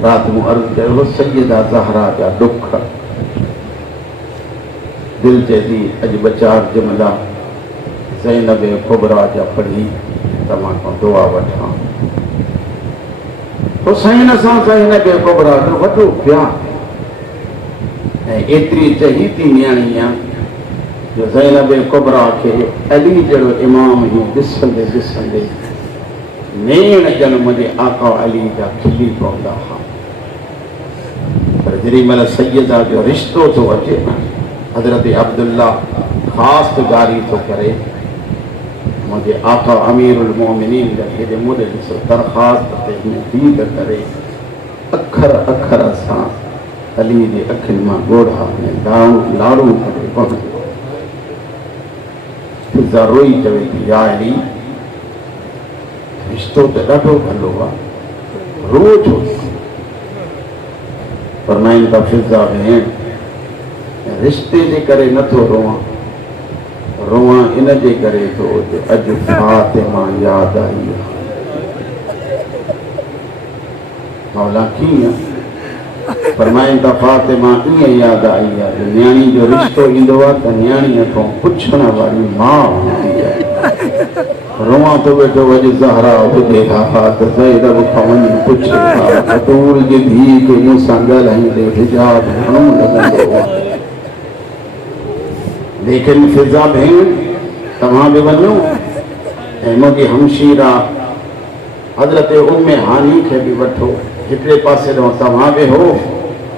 रात में अर्ज कयो सैयदा ज़हरा जा दुख दिल चे थी अज बचार जमला ज़ैनब कुबरा जा पढ़ी तमाम को दुआ वठा हुसैन सां ज़ैनब कुबरा जो वॾो प्यार एतरी चही थी न्याणी जो ज़ैनब कुबरा के अली जड़ो इमाम ही ॾिसंदे ॾिसंदे नेण जन मुझे आका अली जा खिली पवंदा हा पर जेॾी महिल सैयदा जो रिश्तो थो अचे न हज़रत अब्दुल्ला ख़ासि जारी थो करे मुझे आका अमीरुल मोमिनीन जे मुझे ॾिसो दरख़्वास्त ते दीद करे अखर अखर सां अली जे अखियुनि मां ॻोढ़ा में लाड़ू करे पवंदो फिज़ा रोई चवे थी या अली रिश्तो तो ॾाढो भलो आहे रो छो फरमाइनि था फिज़ा भेण रिश्ते जे करे नथो रोवां रोवां इन जे करे थो जो अॼु फातिमा यादि आई आहे मौला कीअं फरमाइनि था फातिमा ईअं यादि आई आहे जो न्याणी जो रिश्तो ईंदो आहे त न्याणीअ खां पुछण वारी माउ हूंदी आहे रोवां तो वेठो अॼु ज़हरा ॿुधे हा त ज़ैनब खां वञी पुछे हा बतूल जी धीउ खे मूंसां ॻाल्हाईंदे हिजाब घणो लॻंदो आहे लेकिन फिज़ा भेण तव्हां बि वञो ऐं मुंहिंजी हमशीरा हज़रत उम्मे हानी खे बि वठो हिकिड़े पासे ॾांहुं तव्हां वेहो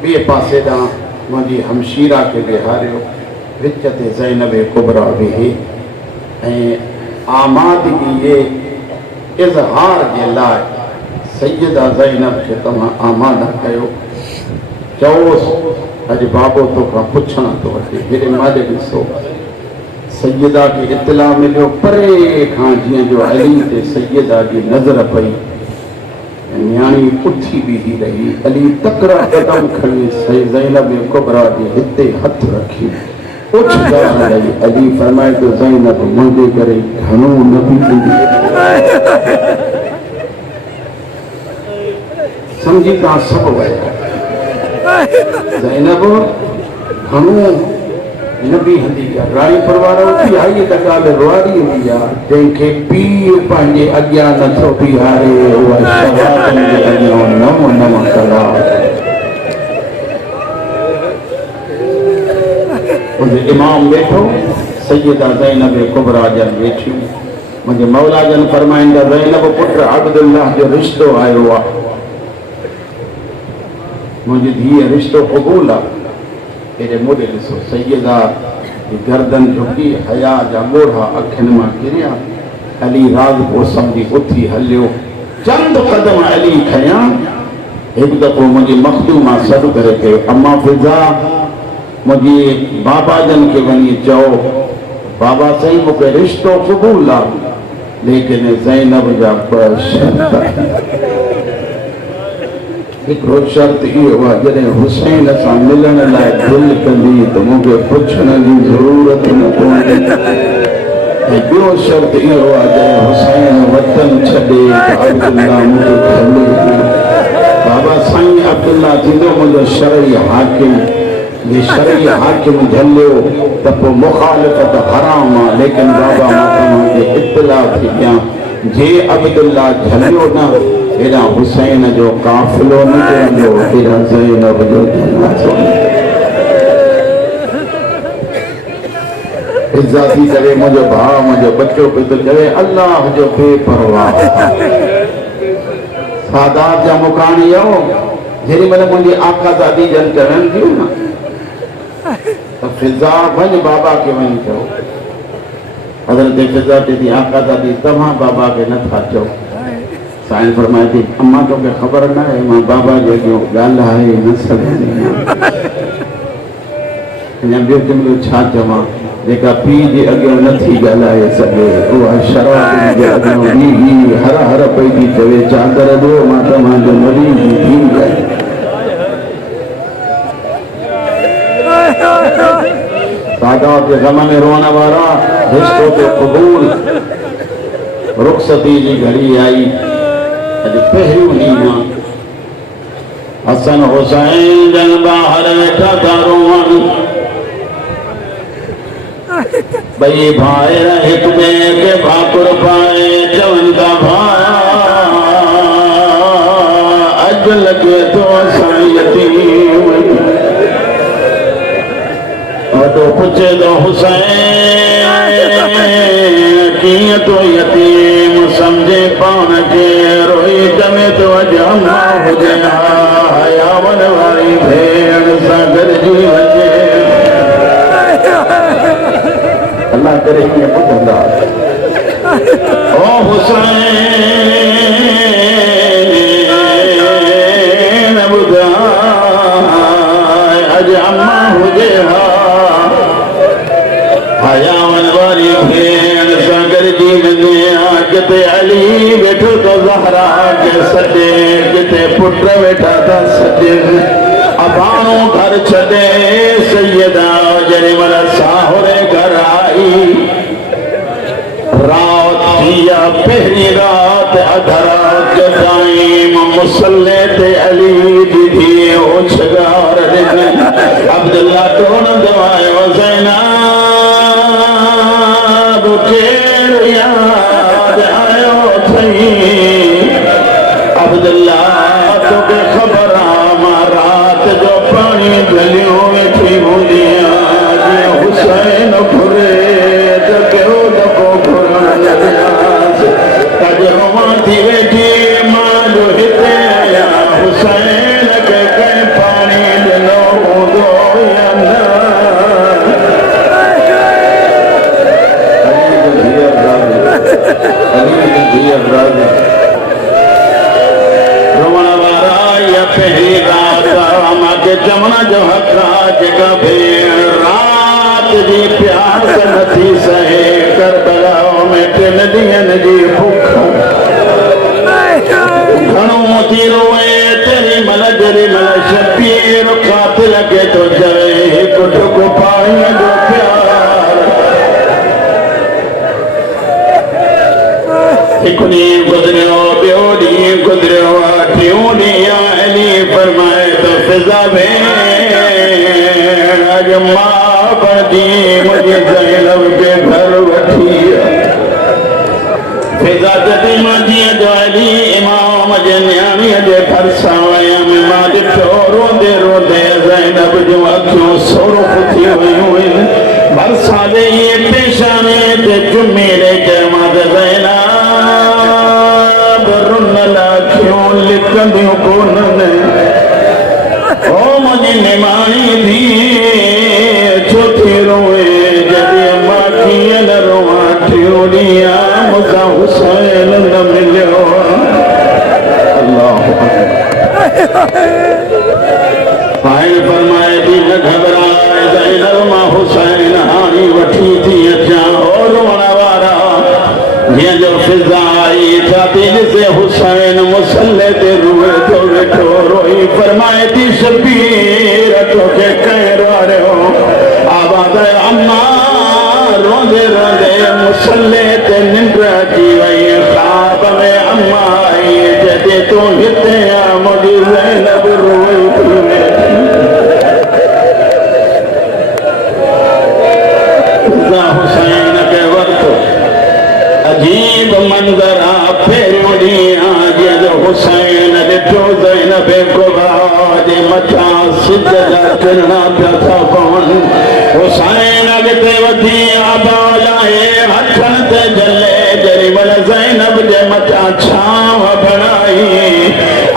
ॿिए पासे ॾांहुं मुंहिंजी हमशीरा खे विहारियो विच ते ज़ैनब कुबरा वेहे ऐं आमादगी जे इज़हार जे लाइ सैयदा ज़ैनब खे तव्हां आमादा कयो चओसि अॼु बाबो तोखां पुछण थो अचे हेॾे माॾे ॾिसो सैयदा खे इतला मिलियो परे खां जीअं जो अली ते सैयदा जी नज़र पई न्याणी उथी बीही रही अली तकड़ा कदम खणी ज़ैनब कुबरा जे हिते हथ रखी अली फरमाए तो ज़ैनब मुंहिंजे करे घणो न पींदी समझी तव्हां सभु विया ज़ैनब घणो न बीहंदी आहे राणी परवार उथी आई त ॻाल्हि रुआरी हुई आहे जंहिंखे पीउ पंहिंजे अॻियां नथो बीहारे उहा शहादनि जे अॻियां नव नव कला इमाम वेठो सैयदा ज़ैनब कुबरा जन वेठियूं मुंहिंजे मौला जन फरमाईंदा ज़ैनब पुट अब्दुल्लाह जो रिश्तो आयो आहे मुंहिंजी धीअ रिश्तो क़बूल आहे हेॾे मोॾे ॾिसो सैयदा जी गर्दन झुकी हया जा ॻोढ़ा अखियुनि मां किरिया अली राज़ पोइ सम्झी उथी हलियो चंद क़दम अली खयां हिकु दफ़ो मुंहिंजी मखदूमा सॾु करे कयो अम्मा फिज़ा मुझे बाबा जन के वही चओ बाबा सही मूंखे रिश्तो क़बूल आहे लेकिन ज़ैनब जा हिकिड़ो शर्त इहो आहे जॾहिं हुसैन सां मिलण लाइ दिलि कंदी त मूंखे पुछण जी ज़रूरत न पवंदी ऐं ॿियो शर्त इहो आहे जॾहिं हुसैन वतन छॾे त अब्दुल्ला मूंखे खले बाबा साईं अब्दुल्ला थींदो मुंहिंजो शरई हाकिम ये शरई हाकिम झलियो त पोइ मुखालिफ़त हराम आहे लेकिन बाबा मां तव्हांखे इत्तला थी ॾियां जे अब्दुल्ला झलियो न हेॾा हुसैन जो काफ़िलो न निकिरंदो हेॾा ज़ैनब जो जनाज़ो इज़्ज़ती करे मुंहिंजो भाउ मुंहिंजो बच्चो पियो थो चवे अल्लाह जो बेपरवाह सादात जा मुकानी हो जेॾी महिल मुंहिंजी आकाज़ादी जन चवनि थियूं न तो फिज़ा वञ बाबा के वञी चओ हज़रत फिज़ा चए थी आकाज़ादी तव्हां बाबा के नथा चओ साईं फरमाए थी अम्मा तोखे ख़बर न आहे मां बाबा जे अॻियां ॻाल्हाए न सघंदी आहियां अञा ॿियो जुमिलो छा चवां जेका पीउ जे अॻियां नथी ॻाल्हाए सघे उहा शराब जे अॻियां बीही हर हर पई थी चवे चादर ॾियो मां तव्हांजो नबी जी धीउ आहियां सादात के गम में रोने वाला रिश्तों के कबूल रुखसती जी घड़ी आई अज पहरियों ॾींहुं हसन हुसैन जन बाहर वेठा था रोवन भई भाइर हिक ॿिए खे भाकुर पाए चवन था भाउ अॼु लॻे थो असां यतीम वॾो पुछे थो हुसैन कीअं तो यतीम समझे पान खे रोई जमे तो अॼु अम्मा हुजे हयावन वारी भेण सां गॾिजी वञे अल्लाह करे कीअं ॿुधंदा ओ हुसैन ॿुधाए अॼु अम्मा हुजे हयावन वारी भेण सां गॾिजी वञे किथे अली वेठो तो ज़हरा खे सॾे किथे पुट वेठा था सॾनि अबाणो घर छॾे सैयदा जॾहिं महिल साहुरे घर आई रात थी पहिरीं रात अध रात ताईं मुसल्ले ते अली जी धीअ ओछगार ॾिनी अब्दुल्ला टोड़ंदो आयो ज़ैनब केरु याद आयो अथई अब्दुल्ला तोखे ख़बर आहे मां रात जो पाणी गलियूं वेठी हूंदी आहियां जीअं हुसैन घुरे त कहिड़ो दफ़ो घुरण लॻियासीं अॼु रोमां थी वेठी मां जो हिते आहियां हुसैन खे कंहिं पाणी ॾिनो हूंदो या न रोवण वारा या पहिरीं रात मूंखे चवण जो हक़ आहे जेका भेण रात जी प्यास नथी सहे करबला में 3 ॾींहंनि जी बुख घणो थी रोए तेरी महिल जेॾी महिल शबीर क़ातिल खे थो चवे हिकु टुको पाणीअ जो प्यार हिकु ॾींहुं गुज़रियो ॿियो ॾींहुं गुज़रियो टियों ॾींहुं अली फरमाए तो फिज़ा भेण अॼु मां बणजी मुंहिंजी ज़ैनब खे घर वठी फिज़ा जॾहिं मां जीअं जो अली इमाम जे न्याणीअ जे भरिसां वयमि मां ॾिठो रोंदे रोंदे ज़ैनब जूं अखियूं सुर्ख़ थी वियूं आहिनि भरिसां ॾेई पेशाने ते चुमी ॾे चयोमांसि ज़ैनब रुनल अखियूं लिकंदियूं कोन्हनि ओ मुंहिंजी निमाणी धीअ छो थी रोए जॾहिं मां कीअं न रोवां टियों ॾींहुं मूंसां हुसैन न मिलियो अल्लाह भाई फरमाए थी न घबराए ज़ैनब मां हुसैन हाणी वठी थी अचां और रोअण वारा जीअं जो फिज़ा आई छाती ॾिसे हुसैन मुसल्ले ते रूए थो वेठो रोई फरमाए थी शबीर तोखे कंहिं रोड़ियो आवाज़ अम्मा रोंदे रोंदे मुसल्ले ते निंड अची वई ख्वाब में अम्मा आई जॾहिं तूं हिते आ मुंहिंजी ज़ैनब रोई थी हुसैन खे वरितो अजीब मंज़र आहे पहिरियों ॾींहुं जीअं जो हुसैन ॾिठो ज़ैनब कुबरा जे मथां सिज जा किरणा पिया था पवनि हुसैन अॻिते वधी आवाज़ आहे हथनि ते झले जेॾी महिल ज़ैनब जे मथां छांव बणाई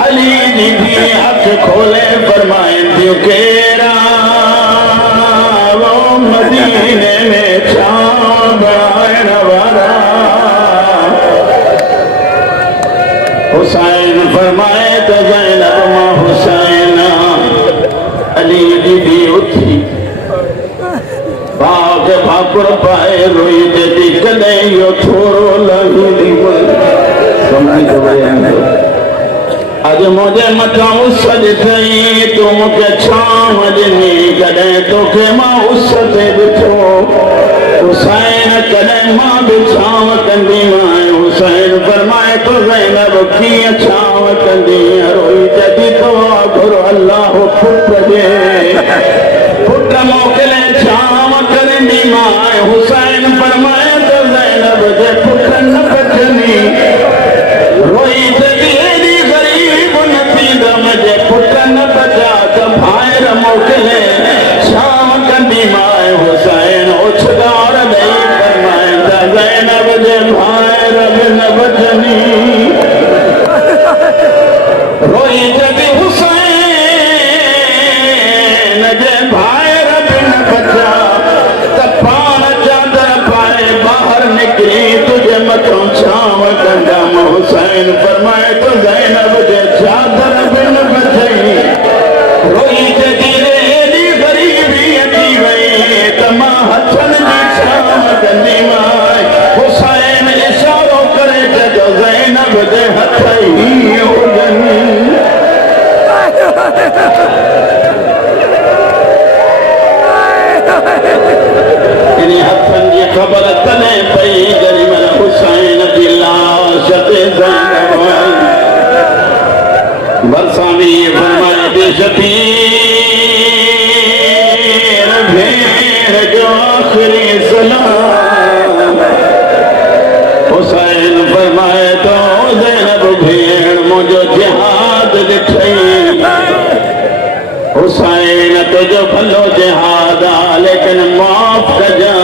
अली जी धीअ हथ खोले फरमाइनि थियूं केरा मदीने में छांव बणाइण वारा हुसैन फरमाए त ज़ैनब मां हुसैन अली जी धीअ उथी भाउ खे भाकुर पाए रोई चई कॾहिं इहो थोरो लही सम्झी अॼु मुंहिंजे मथां उस ॾिठई तूं मूंखे छांव ॾिनी कॾहिं तोखे मां उस ते ॾिठो हुसैन कॾहिं मां बि छांव कंदी मां हुसैन फरमाए तो ज़ैनब कीअं छांव कंदी रोई चई तो घुर इन्हीं हथन की खबर तने पई जरी मन हुसैन की लाश ते ज़ैनब बरसामी फरमाए बेशतीर भेड़ जो आखिरी सलाम हुसैन फरमाए तो ज़ैनब भेड़ मुझो जिहाद दिखई हुसैन तुझो भलो जिहाद लेकिन माफ कजा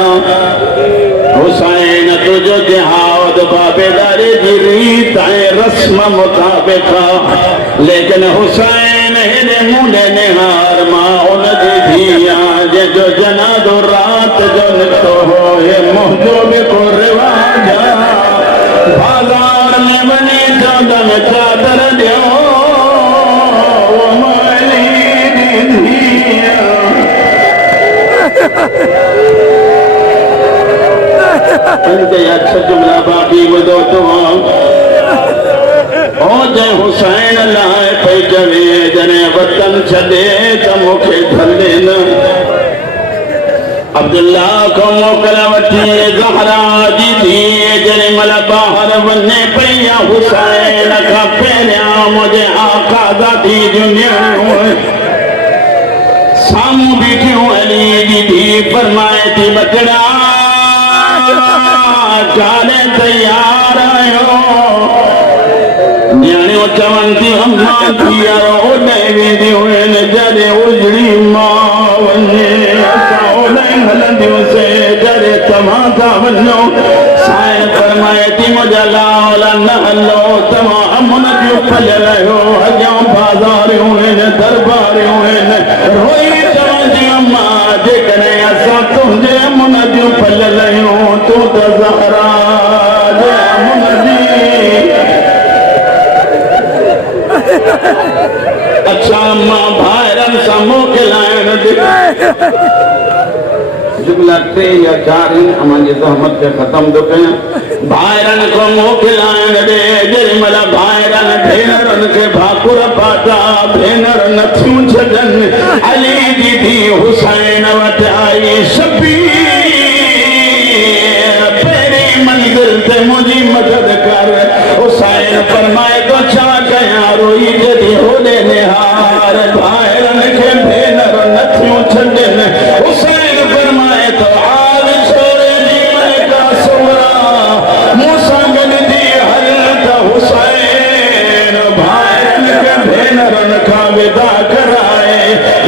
हुसैन तुझो जिहाद बाबेदारी जी रीत है रस्म मुताबिक लेकिन हुसैन हेने मुंडे निहार मां उन दी धिया जो जनादो रात जो निकतो हो ये मोहजो भी को रिवाज बाजार में बनी चादर में चादर दियो अच्छा जुमला बाकी बदो तो ओ जय हुसैन लाए पे जवे जने वतन छदे त मुखे धले न अब्दुल्ला को मोकला वठी ज़हरा जी थी जने मल बाहर वने पया हुसैन का पेरिया मुझे आका ज़ाती दुनिया सामू बीठियों अली जी थी फरमाए थी बचड़ा जाने तैयार आयो न्याणियों चवन थी अम्मा थी यारो ओॾे वेंदियूं आहिनि जॾहिं उजड़ी मां वञे असां ओॾे हलंदियूं से जॾहिं तव्हां था वञो साईं फरमाए थी मुंहिंजा लाल न हलो तव्हां अमुन जूं फलियल आहियो अॻियां बाज़ारियूं आहिनि दरबारियूं आहिनि रोई चवंदी अम्मा जेकॾहिं असां तुंहिंजे अमुन जूं फलियल आहियूं तूं त ज़हरा जे अमुन जी अच्छा मां भाइरनि सां मोकिलाइण जुमला 3 या 4 अमांजी ज़हमत खे ख़त्म थो कयां भाइरनि खां मोकिलाइण ॾे जेॾीमहिल भाइरनि भेनरुनि खे भाकुर पाता भेनर नथियूं छॾनि अली जी धीउ हुसैन वटि आई शबीर पहिरीं मंज़िल ते मुंहिंजी मदद कर हुसैन फरमाए थो छा कयां रोई जॾहिं होॾे निहार भाइरनि खे भेनर नथियूं छॾनि हुसैन फरमाए थो आल छोरे जी मलिका सुगरा मूं सां गॾिजी हल त हुसैन भाइरनि खे भेनरनि खां विदा कराए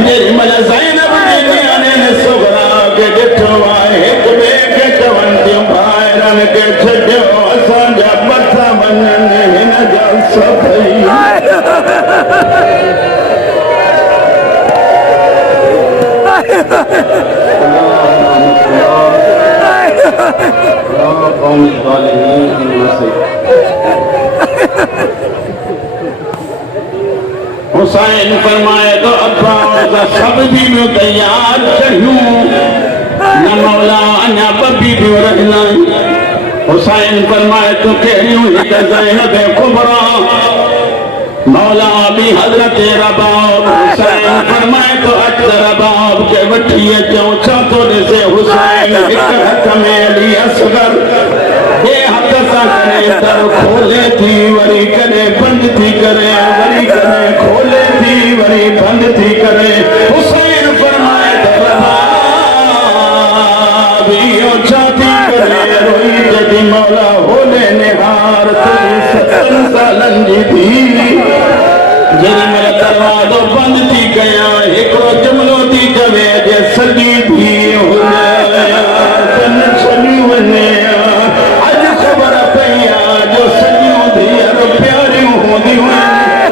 जेॾीमहिल ज़ैनब जी नियाणियुनि सुगरा खे ॾिठो आहे हिक ॿिए खे चवनि थियूं भाइरनि खे छॾियो असांजा मथां वञनि हिन जा सभई हुसैन फरमाए तो अब्बा सब बीबियूं तैयार कयूं न मौला अञा ॿ बीबियूं रहना हुसैन फरमाए तो कहिड़ियूं हिक ज़ैनब कुबरा मौला भी हजरत रबाब हुसैन फरमाए तो अच रबाब के वठी अचूं छा थो ॾिसे हुसैन हिक हथ में अली असगर ॿिए हथ सां कॾहिं दर खोले थी वरी कॾहिं बंदि थी करे वरी कॾहिं खोले थी वरी बंदि थी करे हुसैन फरमाए तो रबाब इहो छा थी करे रोई जॾहिं मौला होले निहार तुंहिंजी 7 सालनि जी धीउ जेॾीमहिल दरवाज़ो बंदि थी कयां हिकिड़ो जुमिलो थी चवे जे सॼी धीउ हुन छॾी वञे अॼु ख़बर पई आहे जो सॼियूं धीअरूं प्यारियूं हूंदियूं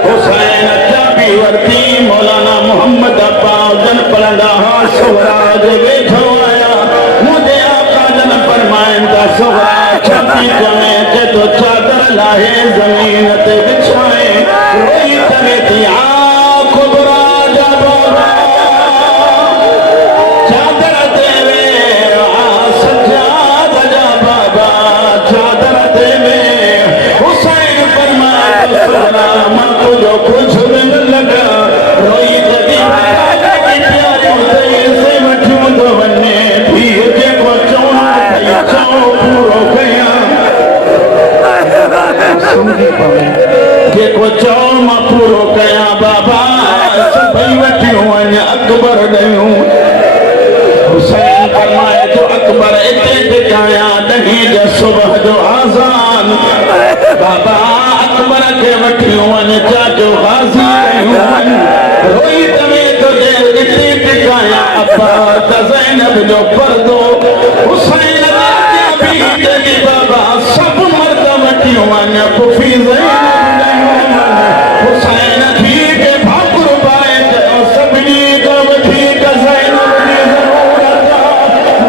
हुसैन चाबी वरिती मौलाना मोहम्मद अब्बास जन पढ़ंदा हा सुवराज वेठो आया मुंहिंजे आका जन फरमाइनि था सुवरा चाबी चवे che to चादर लाहे ज़मीन ते बिछाए रोई तवे थी आ खुबरा जा बाबा चादर देवे आ सजाद जा बाबा चादर देवे हुसैन फरमाए सुवरा मां तुझो कुछ भी न लगा या सुबह जो आज़ान बाबा अकबर के वठियो वन चाचो गाज़ी कयूं रोई तमे तुझे इतनी टिकाया अब्बास ज़ैनब जो पर्दो हुसैन के बीच बाबा सब मर्द वठियो वन पुफी ज़ैनब हुसैन थी के भाकुर पाए जो सभिनी का वठी का ज़ैनब की ज़रूरत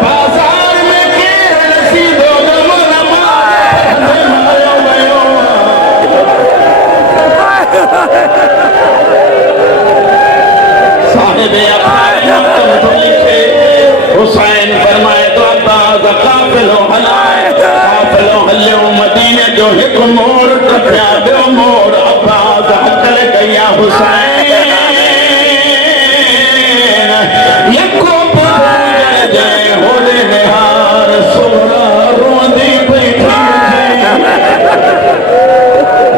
बाज़ार में केर रसीदो जमन मायो वयो हुसैन फरमाए तो अब्बास काफिलो हलाए काफिलो हलियो मदीने जो एक मोड़ टपिया ॿियो मोड़ अब्बास हकल कया हुसैन यको पुॼण जय होले निहार सोरा रोंदी पई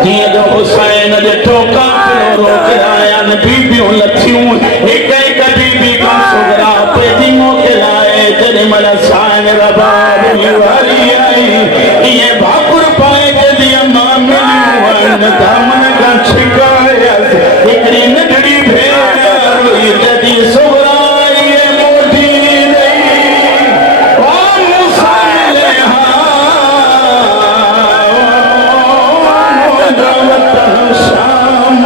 जीअं जो हुसैन ॾिठो काफिलो रोके आया न बीबियूं लथियूं हिक हिक बीबी खां सुगरा पंहिंजी मोकिलाए जॾहिं महिल साईं रबाब वारी आई इएं भाकुर पाए जॾहिं अम्मा मिलियूं आहिनि दामन खां छिकायसि हिकिड़ी नंढड़ी भेण रोई जॾहिं सुगरा इएं मोटी ॾेई ओ मूंसां मिले हा मुंहिंजो वतन शाम